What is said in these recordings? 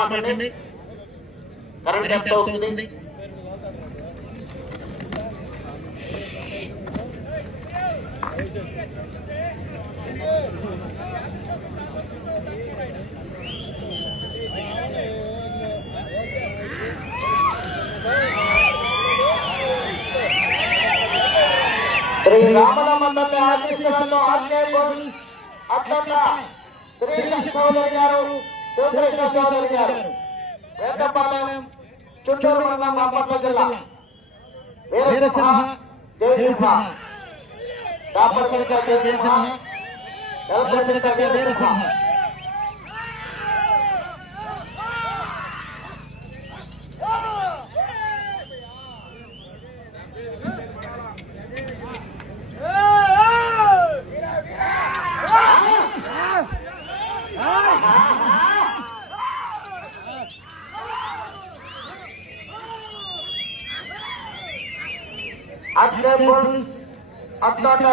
మాట్లాడండి. కరెంట్ ఎంత అవుతుంది? శ్రీ రామనామ తల్లి ఆశీస్సులతో శ్రీకృష్ణ చౌదరి గారు శ్రీకృష్ణ చౌదరి గారు. వేటపాలెం చుట్టూరు మండలం బాపట్ల జిల్లా. వీరసింహ జయసింహ. దాపరిక జయసింహ. ఎలపరిక వీరసింహ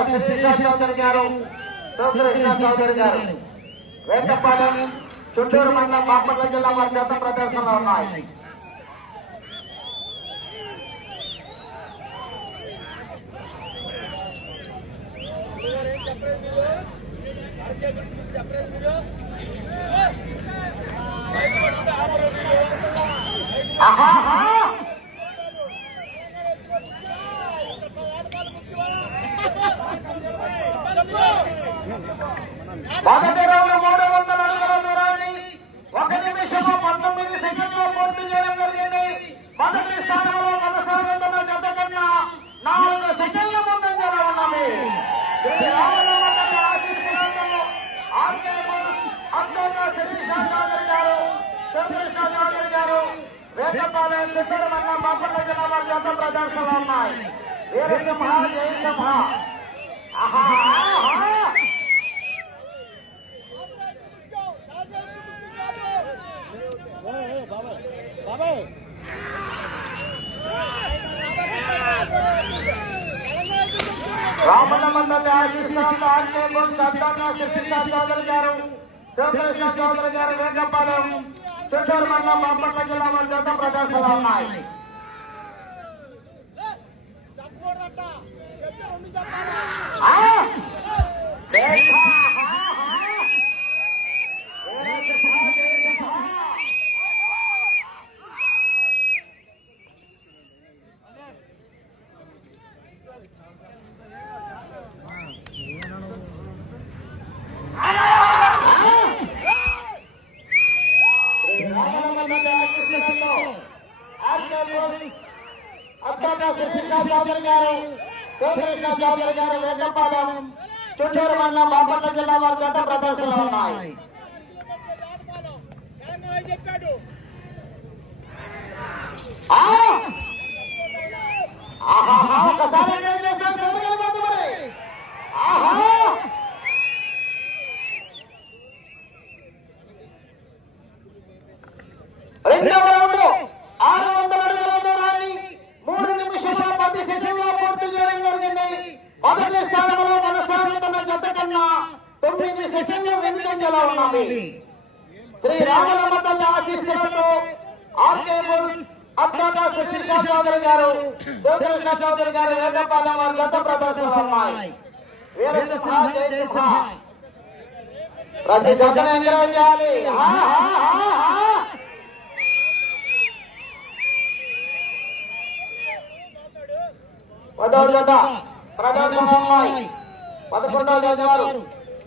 అత్తోట శ్రీకృష్ణ చౌదరి గారు. శ్రీకృష్ణ చౌదరి గారు. వేటపాలెం చుట్టూరు మండలం బాపట్ల జిల్లా వారి జత ప్రదర్శనలో ఉన్నాయి. ఆహాహా మొదటి రౌండ్ మూడు వందల అడుగుల దూరాన్ని ఒక నిమిషము పంతొమ్మిది సెకండ్లో పూర్తి చేయడం జరిగింది. మొదటి స్థానంలో కొనసాగుతున్న జత కన్నా నాలుగు సెకండ్ల ముందంజలో ఉన్నది. శ్రీ రామనామకన్న ఆశీస్సులతో ఆర్కే బోస్ అంతోగా శిరీష బాపట్ల జత ప్రదర్శనలు ఉన్నాయి. వీరసింహ జయసింహ. ఆహా ఆహా రామన్న మండలి ఆశిస్తున్న ఆర్కే బోస్ దత్తాన శిరీష చౌదరి గారు శిరీష చౌదరి గారు వేటపాలెం చిత్తూరు మండలం బాపట్ల జిల్లా వారి జత ప్రదర్శనలు ఉన్నాయి. ఆ! దేశా! చుట్టూరు మండలం బాపట్ల జిల్లాలో వారి ప్రదర్శనలు ఉన్నాయి చెప్పాడు ఆ! ఆహాహా, ఒకసారి నేను చేశాను, చెరువులో బాబు మరి. ఆహా! రెండవ రౌండ్ ఆరు వందల అడుగుల దూరాన్ని మూడు నిమిషాల పది సెకండ్ల పూర్తి చేయడం జరిగింది మొదటి స్థానంలో కొనసాగుతున్న జత కన్నా తొమ్మిది సెకండ్లు వెనుకంజలో ఉన్నది శ్రీ రామలమ్మ తల్లి ఆశీస్సులతో ఆర్కే బుల్స్ అత్తాత శ్రీకృష్ణ చౌదరి గారు చౌదరి గారు వారి గత ప్రతి ఎంజాయ్ చేయాలి పదవ జత పదకొండవ జత వారు.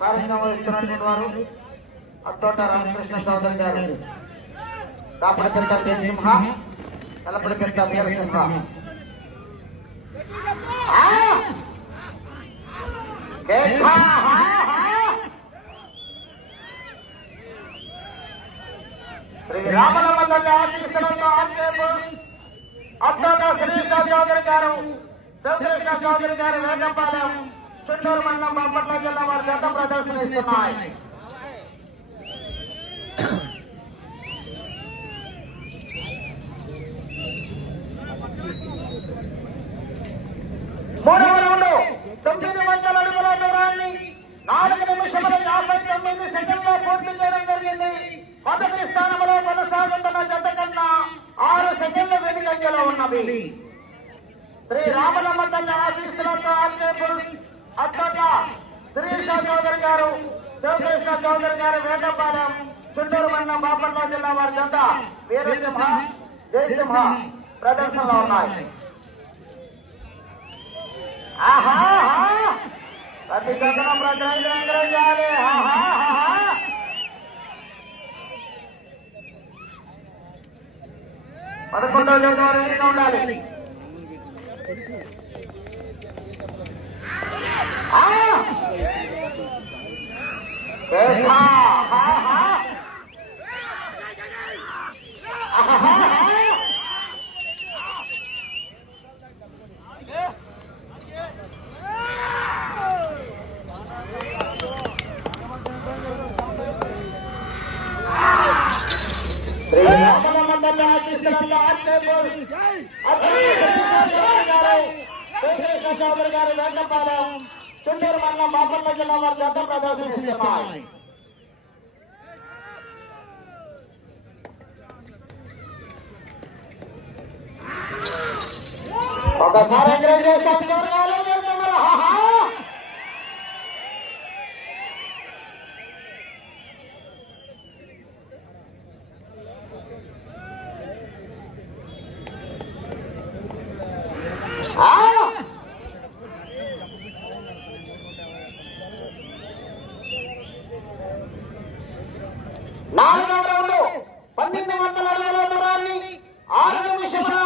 కార్యక్రమం ఇస్తున్నటువంటి వారు అత్తోట రామకృష్ణ చౌదరి గారు కాపడి పెద్ద సింహ తలపడి పెద్ద వీరసింహ ఆ! కేక! హా, హా! శ్రీ రామలమ్మ తల్లి ఆశీస్సులతో అత్తోట శ్రీకృష్ణ చౌదరి గారు శ్రీకృష్ణ చౌదరి గారు వేటపాలెం చుట్టూరు మండలం బాపట్ల జిల్లా వారి గత ప్రదర్శన ఇస్తున్నాయి. మూడవ రౌండ్ తొమ్మిది వందల అడుగుల దూరాన్ని నాలుగు నిమిషముల యాభై తొమ్మిది సెకండ్లో పూర్తి చేయడం జరిగింది. మొదటి స్థానంలో కొనసాగుతున్న జత కన్నా ఆరు సెకండ్ల వెనుకంజలో ఉన్నవి శ్రీ రామలమ్మ తల్లి ఆశీస్సులతో ఆర్కేపుల్ అత్తట శ్రీకృష్ణ చౌదరి గారు శివకృష్ణ చౌదరి గారు వేటపాలెం చుట్టూరు మండలం బాపట్ల జిల్లా వారి జత వీరసింహ జయసింహ ప్రదర్శనలో ఉన్నాయి. ఆహా! ప్రతి గంటలో ప్రజలు చేయాలి. ఆహా! ఆహా. పదకొండవ ఉండాలి. ఆ! ఏహా, ఆహా. ఆహా, ఆహా. శ్రీ రామలమ్మ తల్లి ఆశీస్సులతో ఆర్కేపుల్ శ్రీకృష్ణ చౌదరి గారు వేటపాలెం చుట్టూరు మండలం బాపట్ల జిల్లా వారి గత ప్రదర్శిస్తున్నాయి ఒకసారి ఎంకరేజ్ చేస్తాం చూడగానే వెళ్తున్నారు. ఆహా! ఆ! నాలుగవ రౌండ్ పన్నెండు వందల అడుగుల దూరాన్ని ఆరు నిమిషముల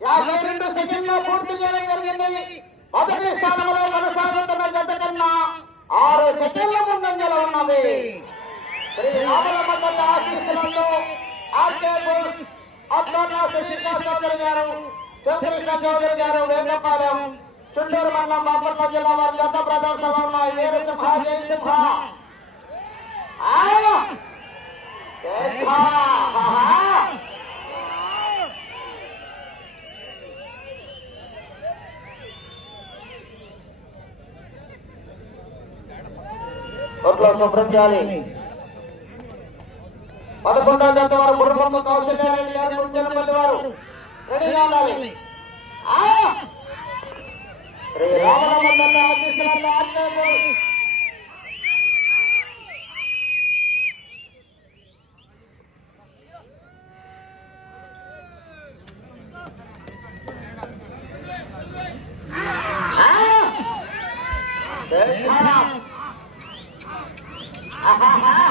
యాభై రెండు సెకండ్లో పూర్తి చేయడం జరిగింది మొదటి స్థానంలో కొనసాగుతున్న జత కన్నా ఆరు సెకండ్ల ముందంజలో ఉన్నది శ్రీ రామలమ్మ తల్లి ఆశీస్సులతో ఆర్కే బోస్ అత్తోట శశికళ చౌదరి గారు శివకృష్ణ చౌదరి గారు వేటపాలెం చుండూరు మండలం బాపట్ల జిల్లా వారి గత ప్రదర్శన ఉన్నాయి వీరసింహ జయసింహ ఆ! జయసింహ! ఆహా! ఒట్లో శుభ్రం చేయాలి. పదకొండవ జత వారు బుర్రబొమ్మ కౌశల్యారెడ్డి గారు కుంజనపల్లి వారు. రెడీగా ఉండాలి శ్రీ రామరామ Ha ha ha!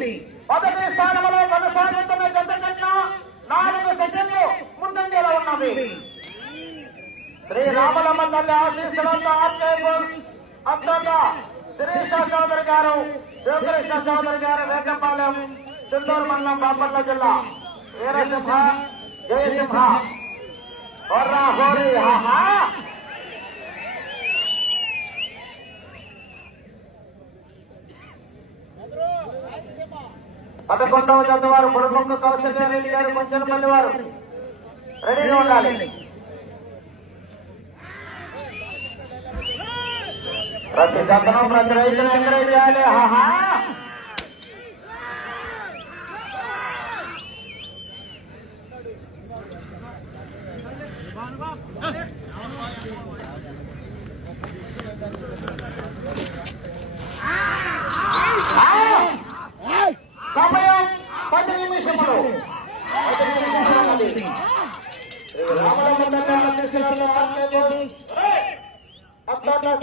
జరిగింది మొదటి స్థానంలో కొనసాగుతున్న జత కన్నా నాలుగు సెకండ్లు ముందంజలో ఉన్నది శ్రీ రామలమ్మ తల్లి ఆశీస్సులతో ఆర్కేబుల్ అంతటా చౌదరి గారు శివకృష్ణ చౌదరి గారు వేటపాలెం చిత్తూరు మండలం బాపట్ల జిల్లా. వీరసింహ జయసింహ. హోర్రా హోరీ ఆహా! పదకొండవ జత వారు బుడబొక్క కౌశల్యారెడ్డి గారు కొంచెంపల్లి వారు రెడీగా ఉండాలి. ప్రతి జతను ప్రతి రైతులు ఎంకరేజ్ చేయాలి ఆహా!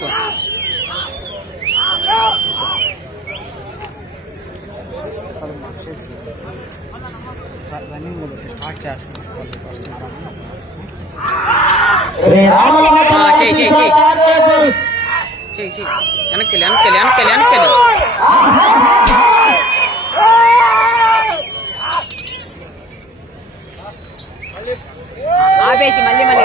మొత్తం రన్నింగ్ స్టార్ట్ వెనక్కి వెనక్కి వెనక్కి వెనక్కి ఆపేసి మళ్ళీ మళ్ళీ.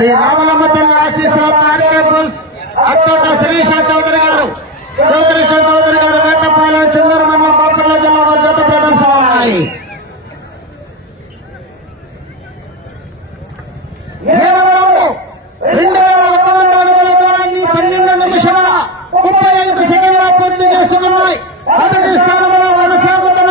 శ్రీ రామలమ్మ తల్లి ఆశీస్సుల కార్యటేబుల్స్ అత్తోట శిరీష చౌదరి గారు జ్యోతికృష్ణ చౌదరి గారు వేటపాలెం చెన్నూరు మండలం బాపట్ల జిల్లా వారి జత ప్రదర్శన ఉన్నాయి రెండు వేల ఒక్క వంద అడుగుల దూరాన్ని పన్నెండు నిమిషముల ముప్పై పూర్తి చేసుకున్నాయి. మొదటి స్థానంలో కొనసాగుతున్న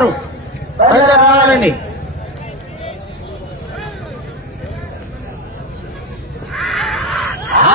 ఉన్నారు రావాలండి हा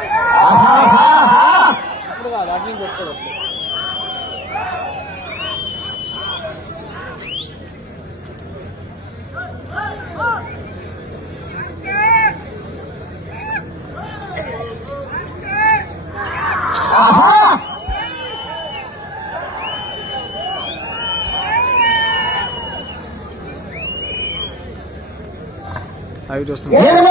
아하하하 들어가 막힌 거 없어 아하! 아유 좋습니다.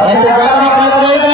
Vai chegar na casa dele.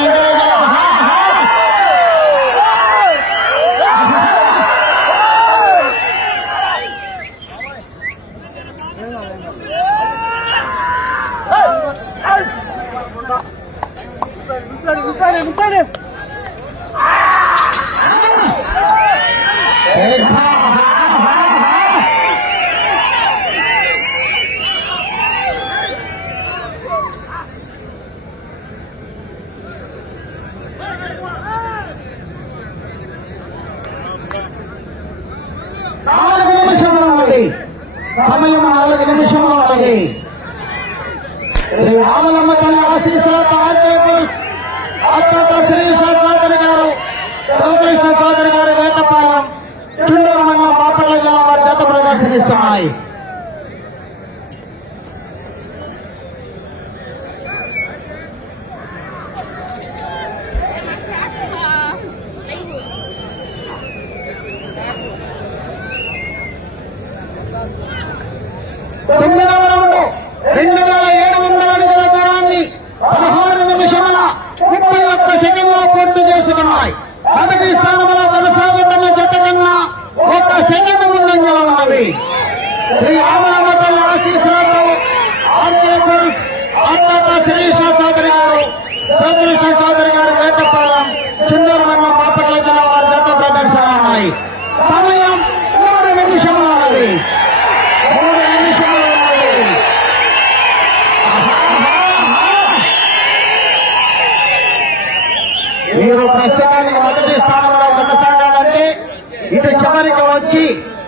వచ్చి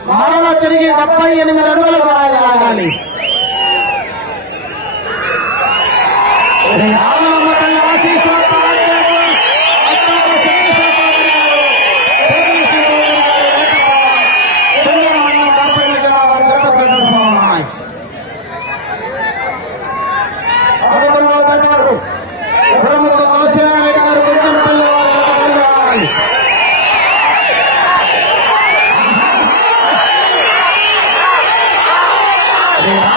మరణ తిరిగి డెబ్బై ఎనిమిది అడుగులు పడాలి 감사합니다.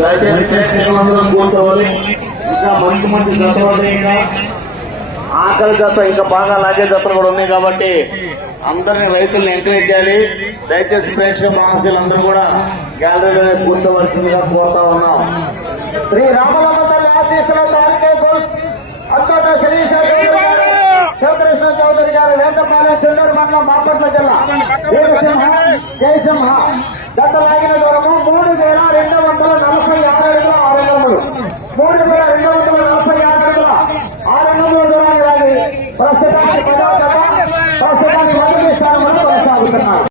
దయచేసి ప్రేక్షకులందరూ కూర్చోవాలి ఇంకా మంచి మంచి జతలు ఉన్నాయి ఇంకా ఆఖరి జత ఇంకా బాగా లాగే జతలు కూడా ఉన్నాయి కాబట్టి అందరిని రైతుల్ని ఎంకరేజ్ చేయాలి. దయచేసి ప్రేక్షక మహాశీలందరూ కూడా గ్యాలరీలోనే కూర్చోవలసిందిగా కోరుతా ఉన్నాం. శ్రీ రామలమ్మ తల్లి ఆశీస్సుల తారీఖే అత్తోట శ్రీశైలం శివకృష్ణ చౌదరి గారు వేటపాలెం చెల్లూరు మండలం బాపట్ల జిల్లా. వీరసింహ జయసింహ. గత లాగిన దూరము మూడు వేల రెండు వందల నలభై ఆరు అడుగుల ఆరు వందలు. మూడు వేల రెండు వందల నలభై ఆరు అడుగుల ఆరు వందల దూరాన్ని ప్రస్తుతానికి ప్రస్తుతానికి మొదటి స్థానంలో కొనసాగుతున్నారు.